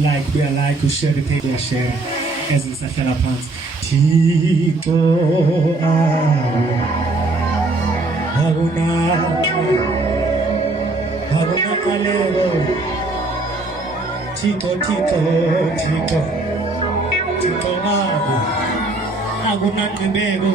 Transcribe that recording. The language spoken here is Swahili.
like, be a like, to share the page, share. As in Safela Pants. Tito Aguna Kalero. Tito Aguna Kibego.